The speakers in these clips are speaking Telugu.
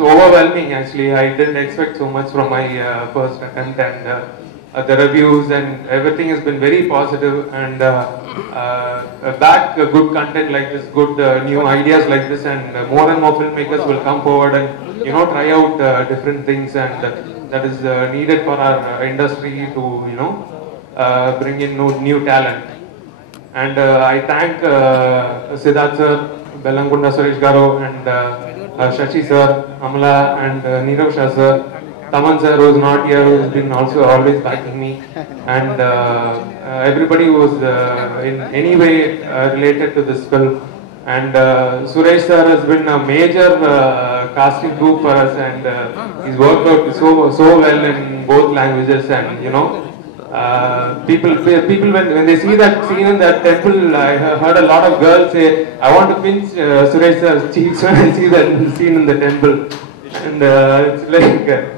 overwhelming actually. I didn't expect so much from my first attempt, and the reviews and everything has been very positive, and back good content like this, good new ideas like this, and more and more filmmakers will come forward and try out different things, and that is needed for our industry to bring in new talent. And I thank Siddharth sir, Bellangunda Suresh Garu, and Shashi sir, Amla, and Nirav Shah sir, Taman sir, who is not here, who has been also always backing me, and everybody who was in any way related to this film. And Suresh sir has been a major casting group for us, and he's worked out so well in both languages, and people when they see that scene in that temple, I heard a lot of girls say, I want to pinch Suresh sir's cheeks when I see that scene in the temple. And it's like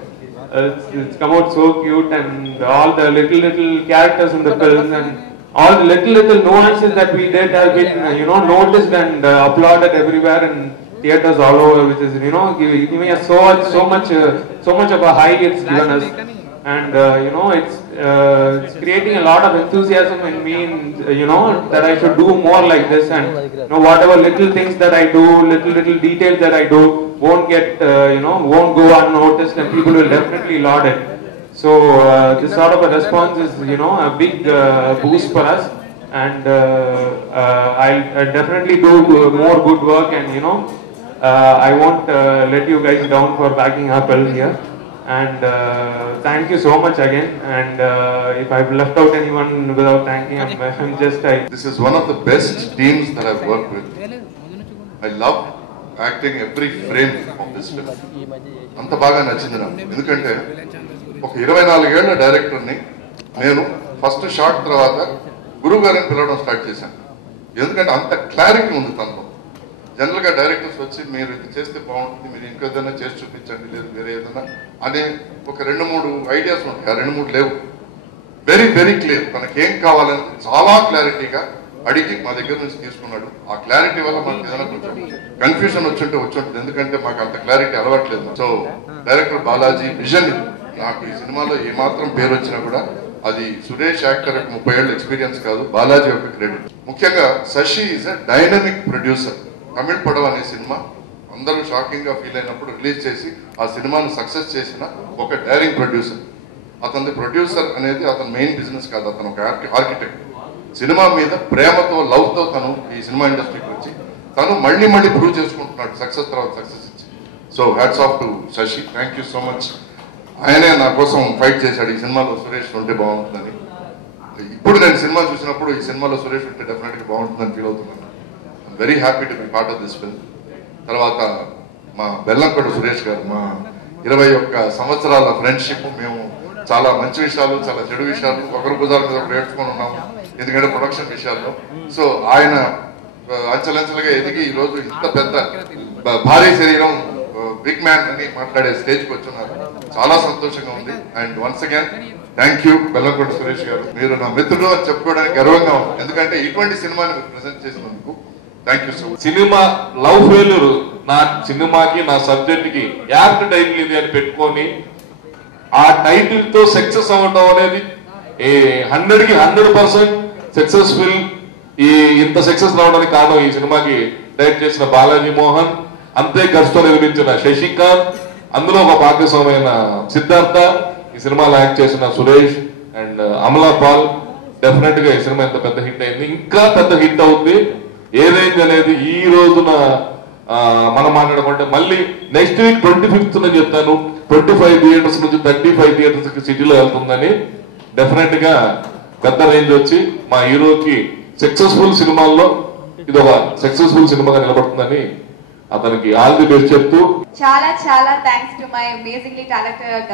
it's come out so cute, and all the little characters in the film, and all the little nuances that we did have been noticed and applauded everywhere in theaters all over, which is giving us so much of a high it's given us. And it's creating a lot of enthusiasm in me, that I should do more like this, and whatever little things that I do, little details that I do won't get won't go unnoticed, and people will definitely laud it. So this sort of a response is a big boost for us, and I'll definitely do more good work, and I won't let you guys down for backing up film here. And thank you so much again, and if I've left out anyone without thanking, I'm just This is one of the best teams that I've worked with. I love acting every frame of this film. అంత బాగా నచ్చింది నాకు, ఎందుకంటే ఒక 24 ఏళ్ల డైరెక్టర్ని నేను ఫస్ట్ షాట్ తర్వాత గురువు గారిని పిలవడం స్టార్ట్ చేశాను. ఎందుకంటే అంత క్లారిటీ ఉంది తనలో. జనరల్గా డైరెక్టర్స్ వచ్చి మీరు ఇది చేస్తే బాగుంటుంది, మీరు ఇంకేదైనా చేసి చూపించండి, లేదు వేరే ఏదైనా అనే ఒక 2-3 ఐడియాస్ ఉంటాయి. ఆ 2-3 లేవు. Very clear. తనకేం కావాలని చాలా క్లారిటీగా అడిగి మా దగ్గర నుంచి తీసుకున్నాడు. ఆ క్లారిటీ వల్ల మాకు ఏదైనా కొంచెం కన్ఫ్యూజన్ వచ్చుంటుంది, ఎందుకంటే మాకు అంత క్లారిటీ అలవాట్లేదు. సో డైరెక్టర్ బాలాజీ విజన్, నాకు ఈ సినిమాలో ఏమాత్రం పేరు వచ్చినా కూడా అది సురేష్ యాక్టర్ యొక్క 30 ఏళ్ళ ఎక్స్పీరియన్స్ కాదు, బాలాజీ యొక్క క్రెడిట్. ముఖ్యంగా Sasi is a dynamic producer. Tamil పడవ అనే సినిమా అందరూ షాకింగ్ గా ఫీల్ అయినప్పుడు రిలీజ్ చేసి ఆ సినిమాను సక్సెస్ చేసిన ఒక డైరింగ్ ప్రొడ్యూసర్. అతని ప్రొడ్యూసర్ అనేది అతని మెయిన్ బిజినెస్ కాదు, అతను ఒక ఆర్కిటెక్ట్. సినిమా మీద ప్రేమతో, లవ్ తో తను ఈ సినిమా ఇండస్ట్రీకి వచ్చి తను మళ్ళీ ప్రూవ్ చేసుకుంటున్నాడు, సక్సెస్ తర్వాత సక్సెస్ ఇచ్చి. So hats off to Sasi, thank you so much. ఆయనే నా కోసం ఫైట్ చేశాడు ఈ సినిమాలో సురేష్ ఉంటే బాగుంటుందని. ఇప్పుడు నేను సినిమా చూసినప్పుడు ఈ సినిమాలో సురేష్ ఉంటే డెఫినెట్గా బాగుంటుందని ఫీల్ అవుతున్నాను. I'm very happy to be part of this film. తర్వాత మా బెల్లంకొండ సురేష్ గారు, మా 21 సంవత్సరాల ఫ్రెండ్షిప్, మేము చాలా మంచి విషయాలు, చాలా చెడు విషయాలు, ఒకరి భుజాల మీద ఒకరు ఏడ్చుకొని ఉన్నాము, ఎందుకంటే ప్రొడక్షన్ విషయాల్లో. సో ఆయన అంచెలంచెలుగా ఎదిగి ఈరోజు ఇంత పెద్ద భారీ శరీరం, బిగ్ మ్యాన్ అని మాట్లాడే స్టేజ్కి వచ్చున్నారు. చాలా సంతోషంగా ఉంది. And once again thank you Bellamkonda Suresh గారు. మీరు నా మిత్రుడు అని చెప్పుకోవడానికి గర్వంగా ఉంది, ఎందుకంటే ఇటువంటి సినిమాని మీరు ప్రెజెంట్ చేసినందుకు thank you so much. Cinema love failure నా సినిమాకి, నా సబ్జెక్ట్ కి యాప్ట్ టైటిల్ ఇది అని పెట్టుకొని ఆ టైటిల్ తో సక్సెస్ అవ్వడం అనేది 100కి 100% సక్సెస్ఫుల్. ఇంత సక్సెస్ రావడానికి కారణం ఈ సినిమాకి డైరెక్ట్ చేసిన బాలాజీ మోహన్, అంతే ఖర్చుతో నిర్మించిన శశికాంత్, అందులో ఒక భాగస్వామైన సిద్ధార్థ, ఈ సినిమాలో యాక్ట్ చేసిన సురేష్ అండ్ అమలా పాల్. డెఫినెట్ గా ఈ సినిమా ఎంత పెద్ద హిట్ అయింది, ఇంకా పెద్ద హిట్ అవుతుంది. ఏ రేంజ్ అనేది ఈ రోజున మనం మాట్లాడుకుంటే మళ్ళీ నెక్స్ట్ వీక్ 25th నేను చెప్తాను, 25 థియేటర్స్ నుంచి 35 థియేటర్స్ కి సిటీలో వెళ్తుందని. డెఫినెట్ గా పెద్ద రేంజ్ వచ్చి మా హీరోకి సక్సెస్ఫుల్ సినిమాల్లో ఇది ఒక సక్సెస్ఫుల్ సినిమాగా నిలబడుతుందని అతనికి ఆల్ ది బెస్ట్ చెప్తూ, చాలా thanks to my amazingly talented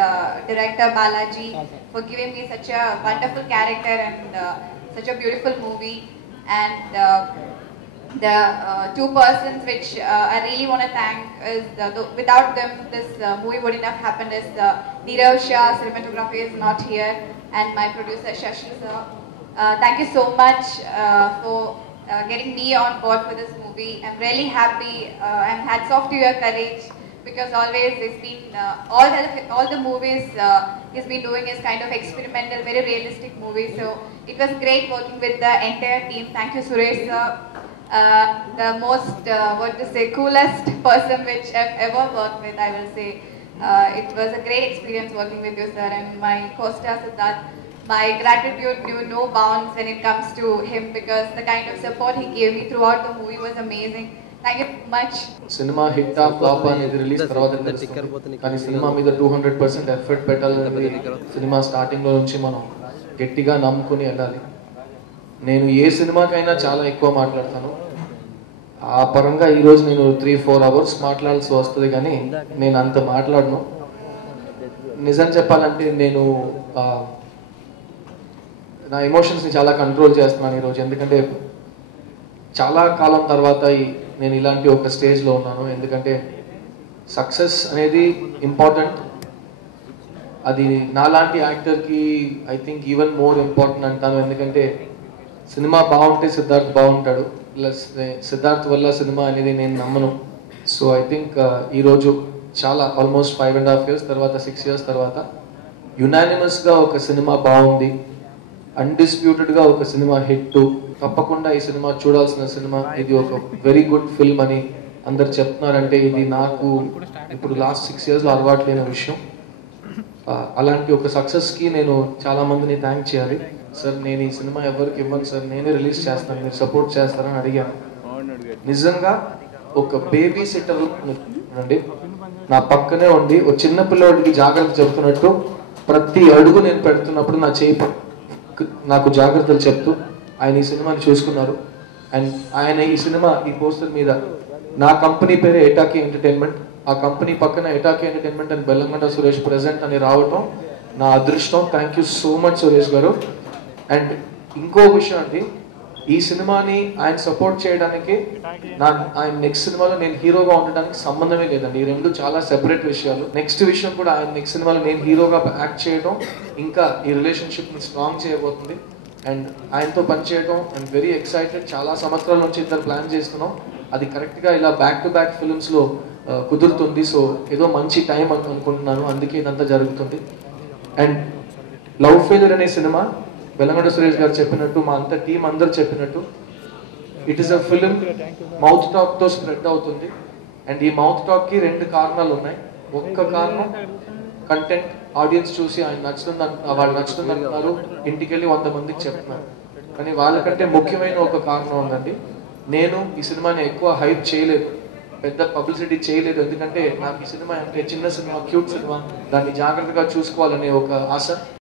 director Balaji for giving me such a wonderful character and such a beautiful movie. And the two persons which I really want to thank is without them this movie wouldn't have happened. Is Nirav Shah, cinematography, is not here, and my producer Shashi sir. Thank you so much for getting me on board for this movie. I'm really happy, and hats off to your courage, because always it's been all the movies he's been doing is kind of experimental, very realistic movies. So it was great working with the entire team. Thank you, Suresh sir. The most coolest person which I've ever worked with, I will say. It was a great experience working with you, sir, and my co-star Siddharth. My gratitude knew no bounds when it comes to him, because the kind of support he gave me throughout the movie was amazing. Thank you so much. Cinema hit of flop అనేది రిలీజ్ తర్వాత తెలుస్తుంది. కానీ సినిమా మీద 200% ఎఫర్ట్ పెట్టాలనేది సినిమా స్టార్టింగ్ లో నుంచి మనం గట్టిగా నమ్ముకుని వెళ్ళాలి. నేను ఏ సినిమాకైనా చాలా ఎక్కువ మాట్లాడతాను. ఆ పరంగా ఈరోజు నేను 3-4 అవర్స్ మాట్లాడాల్సి వస్తుంది, కానీ నేను అంత మాట్లాడను. నిజం చెప్పాలంటే నేను నా ఎమోషన్స్ని చాలా కంట్రోల్ చేస్తున్నాను ఈరోజు. ఎందుకంటే చాలా కాలం తర్వాత నేను ఇలాంటి ఒక స్టేజ్లో ఉన్నాను. ఎందుకంటే సక్సెస్ అనేది ఇంపార్టెంట్. అది నాలాంటి యాక్టర్కి I think even more important అంటాను. ఎందుకంటే సినిమా బాగుంటే సిద్ధార్థ్ బాగుంటాడు. ప్లస్ సిద్ధార్థ్ వల్ల సినిమా అనేది నేను నమ్మను. సో ఐ థింక్ ఈరోజు చాలా ఆల్మోస్ట్ 5.5 years తర్వాత 6 years తర్వాత యునానిమస్గా ఒక సినిమా బాగుంది, అన్డిస్ప్యూటెడ్గా ఒక సినిమా హిట్. తప్పకుండా ఈ సినిమా చూడాల్సిన సినిమా, ఇది ఒక వెరీ గుడ్ ఫిల్మ్ అని అందరు చెప్తున్నారంటే ఇది నాకు ఇప్పుడు లాస్ట్ 6 yearsలో అలవాటు లేని విషయం. అలాంటి ఒక సక్సెస్కి నేను చాలా మందిని థ్యాంక్ చేయాలి. సార్ నేను ఈ సినిమా ఎవరికి ఇవ్వను సార్, నేనే రిలీజ్ చేస్తాను, మీరు సపోర్ట్ చేస్తారని అడిగాను. నిజంగా ఒక బేబీ సిట్టర్ అండి నా పక్కనే ఉండి ఒక చిన్న పిల్లవాడికి జాగ్రత్త చెప్తున్నట్టు ప్రతి అడుగు నేను పెడుతున్నప్పుడు నా చేయి నాకు జాగ్రత్తలు చెప్తూ ఆయన ఈ సినిమాని చూసుకున్నారు. అండ్ ఆయన ఈ సినిమా ఈ పోస్టర్ మీద నా కంపెనీ పేరు ఎటాకి ఎంటర్టైన్మెంట్, ఆ కంపెనీ పక్కన ఎటాకి entertainment and Bellamkonda Suresh present అని రావటం నా అదృష్టం. Thank you so much Suresh గారు. అండ్ ఇంకో విషయం అండి, ఈ సినిమాని ఆయన సపోర్ట్ చేయడానికి ఆయన నెక్స్ట్ సినిమాలో నేను హీరోగా ఉండడానికి సంబంధమే లేదండి. ఈ రెండు చాలా సెపరేట్ విషయాలు. నెక్స్ట్ విషయం కూడా ఆయన నెక్స్ట్ సినిమాలో నేను హీరోగా యాక్ట్ చేయడం ఇంకా ఈ రిలేషన్షిప్ని స్ట్రాంగ్ చేయబోతుంది. అండ్ ఆయనతో పనిచేయడం ఐఎమ్ వెరీ ఎక్సైటెడ్. చాలా సంవత్సరాల నుంచి ఇద్దరు ప్లాన్ చేస్తున్నాం. అది కరెక్ట్గా ఇలా బ్యాక్ టు బ్యాక్ ఫిల్మ్స్లో కుదురుతుంది. సో ఏదో మంచి టైం అనుకుంటున్నాను, అందుకే ఇదంతా జరుగుతుంది. అండ్ లవ్ ఫెయిల్యూర్ అనే సినిమా బెల్లంగొండ సురేష్ గారు చెప్పినట్టు, మా అంత టీం అందరూ చెప్పినట్టు, it is a film mouth టాక్తో స్ప్రెడ్ అవుతుంది. అండ్ ఈ మౌత్ టాక్కి 2 కారణాలు ఉన్నాయి. ఒక్క కారణం కంటెంట్, ఆడియన్స్ చూసి ఆయన వాళ్ళు నచ్చుతుందంటున్నారు, ఇంటికి వెళ్ళి 100 మందికి చెప్తున్నారు. కానీ వాళ్ళకంటే ముఖ్యమైన ఒక కారణం ఉందండి. నేను ఈ సినిమాని ఎక్కువ హైప్ చేయలేదు, పెద్ద పబ్లిసిటీ చేయలేదు. ఎందుకంటే నాకు ఈ సినిమా అంటే చిన్న సినిమా, క్యూట్ సినిమా, దాన్ని జాగ్రత్తగా చూసుకోవాలనే ఒక ఆశ.